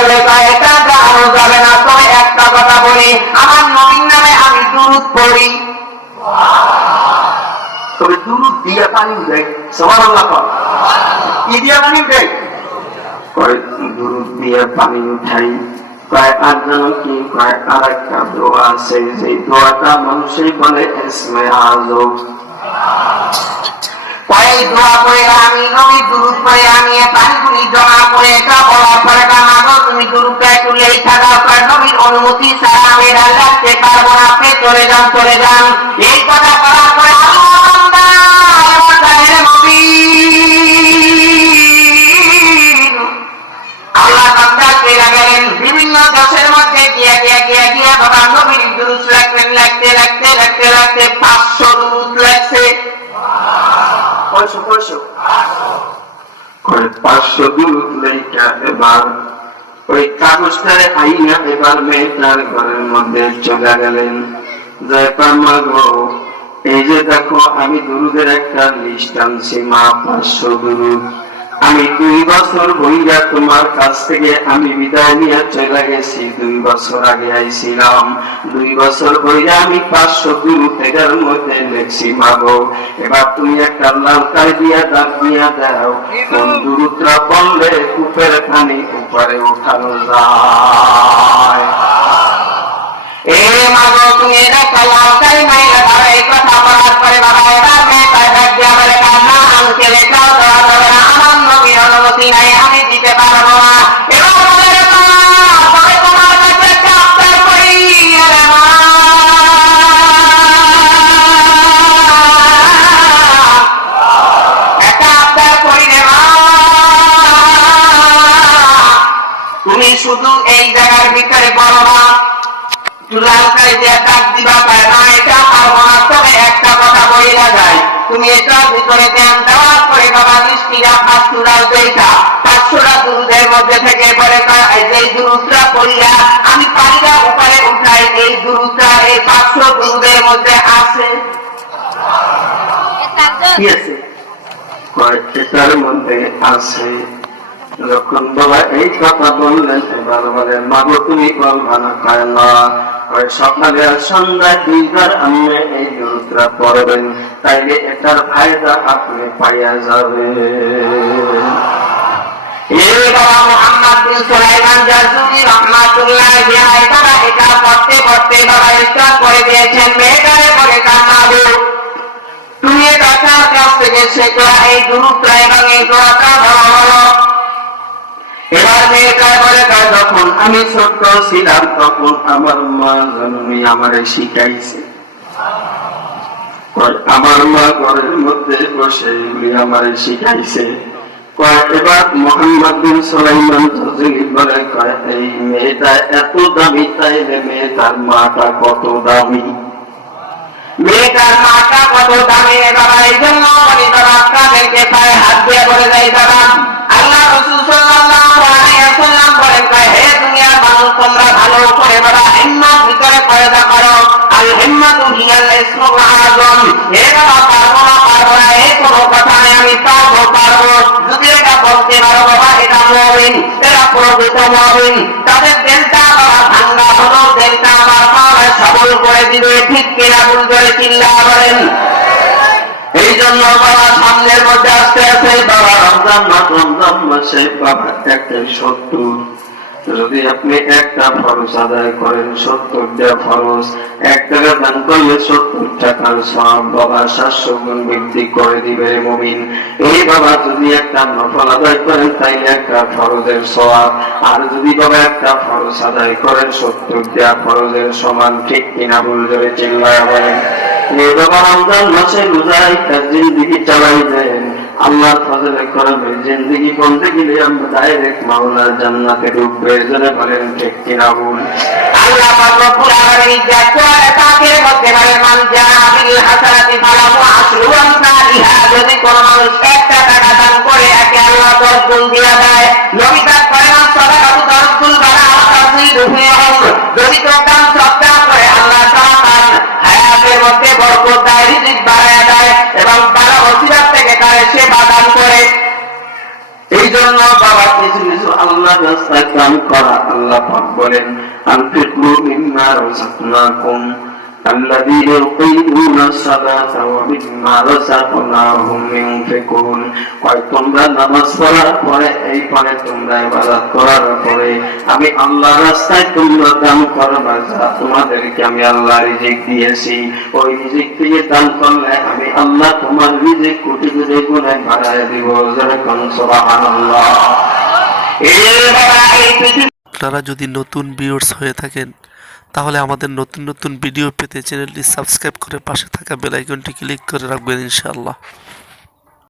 করলে এটা জানানো যাবে না। তবে একটা কথা বলি, আমার নবীর নামে আমি দুরূদ পড়ি, তবে দুরূদ দিয়ে পানি উঠাই। সুবহানাল্লাহ। কি দিয়ে পানি উঠাই? দুরূদ দিয়ে পানি উঠাই। কয় আর যেন কি কয় আর একটা দোয়া আছে, যে দোয়াটা মানুষের বলে ইসমে আযম। কয় দোয়া করে আমি নবী দুরূদ পড়ে আমি পানিগুলি জমা করে এটা বলার পরে মাগো তুমি দুরূদটা একটু লেখা দাও। কয় নবীর অনুমতি ছাড়া আমি এটা লিখতে পারবো না, আপনি চলে যান চলে যান। এই কথা বলার পরে আল্লাহ বান্দা আমার জানের নবী আল্লাহ বান্দা চলে গেলেন বিভিন্ন দেশের মধ্যে গিয়ে বাবা নবীর দুরূদ লিখলেন। লিখতে 500 দুরূদ লেখছে। 500 দুরূদ লেখা এবার ওই কাগজটারে আইনা এবার মেয়েটার ঘরের মধ্যে চলে গেলেন। যে মাগো এই যে দেখো আমি দুরূদের একটা লিস্ট আনছি মা, 500 দুরূদ। আমি 2 বছর বইয়া তোমার কাছ থেকে আমি বিদায় নিয়ে চলে গেছি, 2 বছর আগে আইছিলাম। 2 বছর বইয়া আমি 500 দুরূদ এর মধ্যে লিখছি মাগো। এবার তুমি একটা লাল কালি দিয়া দাগ দিয়া দাও, কোন দুরূদটা বললে কূপের পানি উপরে উঠানো যায়। এ মাগো তুমি এটা লাল কালি মাইরা দাও। এই কথা বলার পরে বাবা এবার মেয়েটা ডাক দিয়া বলে কান্না আনকে লেখাও দেওয়া যাবে না, আমার নবীর অনুমতি নাই, আমি দিতে পারবো না। এবার বলে তবে তোমার কাছে একটা আবদার করি, একটা আবদার করি রে মা, তুমি শুধু এই জায়গার ভিতরে বড় না লাল কালি দিয়ে দাগ দিবা, পায় না এটা পারবো না। তবে একটা কথা বইলা যায়, তুমি এটার ভিতরে ধ্যান দেওয়ার পরে বাবা নিষ্ঠিরা 500 দুরূদের মধ্যে থেকে পরে এই দুরূদটা পড়িয়া আমি পানিটা উপরে উঠাই। এই দুরূদটা এই 500 দুরূদের মধ্যে আছে। কি আছে? এটার মধ্যে আছে। যখন বাবা এই কথা বললেন এবার বলে মাগো তুমি বলবা না? কয় না। সকালে আর সন্ধ্যায় 2 বার আপনি এই দুরূদটা পড়বেন, তাইলে এটার ফায়দা আপনি পাইয়া যাবেন। বাবা মুহাম্মদ বিন সুলাইমান জারজুরি রাহমাতুল্লাহি আলাইহি বাবা এটা পড়তে পড়তে বাবা ইসলাম করে দিয়েছেন। মেয়েটারে বলে কামাবো তুমি এটা কার কাছ থেকে শেখো এই দুরূদটা এবং এই দোয়াটা বলো। এবার মেয়েটা বলে যখন আমি ছোট ছিলাম তখন আমার মা জননী আমারে শিখাইছে। আমার মা ঘরের মধ্যে বসে আমারে শিখাইছে। এবার মুহাম্মদ বিন সুলাইমান জারজুলি বলে এই মেয়েটা এত দামি, তাইলে মেয়েটার মাটা কত দামি? মেয়েটার মাটা কত দামি বাবা? এই জন্য বলি বাবা আপনাদেরকে পায়ে হাত দিয়ে বলে যাই বাবা আল্লাহ রাসূল সাল্লাল্লাহু আলাইহি ওয়াসাল্লাম বলেন হে দুনিয়ার মানুষ তোমরা ভালো করে বাবা হিম্মত ভিতরে পয়দা করো। আল হিম্মাতু হিয়াল ইসমুল আযম। হে বাবা পারবো না এই কোনো কথা নাই, আমি পারবো। যদি এটা বলতে পারো বাবা এটা মুমিন, এরা প্রকৃত মুমিন। তাদের দিলটা বাবা ভাঙা হলো, দিলটা আমার পাওয়া সবল করে দিবে। ঠিক কিনা? ভুল করে চিল্লা বলেন। এই জন্য বাবা সামনের মধ্যে আসতে আছে বাবা রমজান মাসে বাবা একটা 70 যদি আপনি একটা ফরজ আদায় করেন 70টা ফরজ, 1 টাকা দান করলে 70 টাকার সওয়াব বাবা 700 গুণ বৃদ্ধি করে দিবে মুমিন। এই বাবা যদি একটা নফল আদায় করেন তাইলে একটা ফরজের সওয়াব, আর যদি বাবা একটা ফরজ আদায় করেন 70টা ফরজের সমান। ঠিক কিনা? ভুল করে চিল্লায়া বলেন। এই বাবা রমজান মাসে রোজায় তার জিন্দেগি চালাই দেন, আল্লাহর ফজলে করবে জিন্দেগি বলতে গেলে আমরা ডাইরেক্ট মাওলার জান্নাতে ঢুকবে। জনে বলেন ঠিক কিনা? ভুল। আল্লাহ পাক রব্বুল আলামিন তাকের মধ্যে বলেন মান জাআ বিল হাসানাতি ফালাহু আশরু আমসালিহা। যদি কোন মানুষ 1 টাকা দান করে একে আল্লাহ 10 গুণ দিয়ে দেয়। নবী তার পরিমাণ সাদাকাতু 10 গুণ বাড়ায় তাসিরুহু। যদি কেউ দান সদকা করে আল্লাহ তাআলা হায়াতের মধ্যে বরকত দেয়, রিজিক বাড়ায় দেয় এবং ভালো ওসিলা থেকে তার সেবা দান করে। এই জন্য বাবা কিছু কিছু আল্লাহর রাস্তায় দান করা। আল্লাহ পাক বলেন আনফিকু মিম্মা রাযাকনাকুম الذين يقيمون الصلاة ومما رزقناهم ينفقون। কয় তোমরা নামাজ পড়ার পরে এই পরে তোমরা ইবাদত করার পরে আমি আল্লাহর রাস্তায় তোমরা দান করবা, যা তোমাদেরকে আমি আল্লাহ রিজিক দিয়েছি, ওই রিজিক থেকে দান করলে আমি আল্লাহ তোমার রিজিক কোটি কোটি গুণে বাড়ায় দিব। যেরকম সুবহানাল্লাহ। আপনারা যদি নতুন ভিউয়ার্স হয়ে থাকেন তাহলে আমাদের নতুন নতুন ভিডিও পেতে চ্যানেলটি সাবস্ক্রাইব করে পাশে থাকা বেল আইকনটি ক্লিক করে রাখবেন ইনশাআল্লাহ।